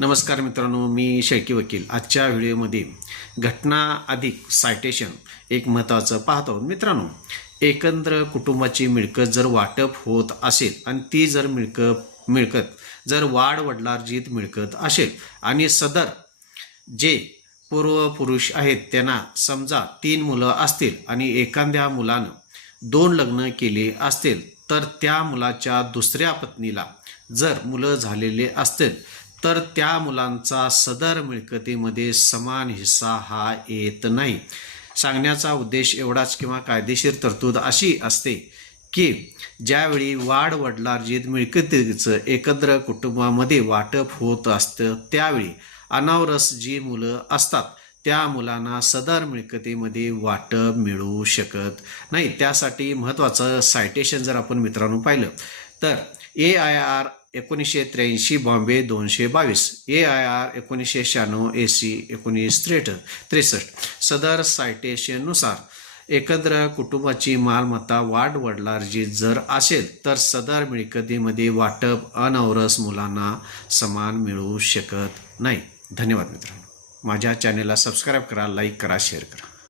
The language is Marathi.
नमस्कार मित्रांनो, मी शेळके वकील. आजच्या व्हिडिओमध्ये घटना अधिक सायटेशन एक महत्त्वाचं पाहतो. मित्रांनो, एकंदर कुटुंबाची मिळकत जर वाटप होत असेल आणि ती जर मिळकत जर वाडवडिलार्जित मिळकत असेल आणि सदर जे पूर्वपुरुष आहेत त्यांना समजा 3 मुलं असतील आणि एखाद्या मुलानं 2 लग्न केले असतील, तर त्या मुलाच्या दुसऱ्या पत्नीला जर मुलं झालेले असतील तर त्या मुलांचा सदर मिळकतीमध्ये समान हिस्सा हा येत नाही. सांगण्याचा उद्देश एवढाच किंवा कायदेशीर तरतूद अशी असते की ज्यावेळी वाडवडिलार्जित मिळकतीचं एकत्र कुटुंबामध्ये वाटप होत असतं त्यावेळी अनावरस जी मुलं असतात त्या मुलांना सदर मिळकतीमध्ये वाटप मिळू शकत नाही. त्यासाठी महत्त्वाचं सायटेशन जर आपण मित्रांनो पाहिलं तर AIR 1983 बॉम्बे 222, AIR 1996 AC 1963. सदर सायटेशननुसार एकत्र कुटुंबाची मालमत्ता वाडवडिलार्जित जर असेल तर सदर मिळकतीमध्ये वाटप अनौरस मुलांना समान मिळू शकत नाही. धन्यवाद मित्रांनो. माझ्या चॅनेलला सबस्क्राईब करा, लाईक करा, शेअर करा.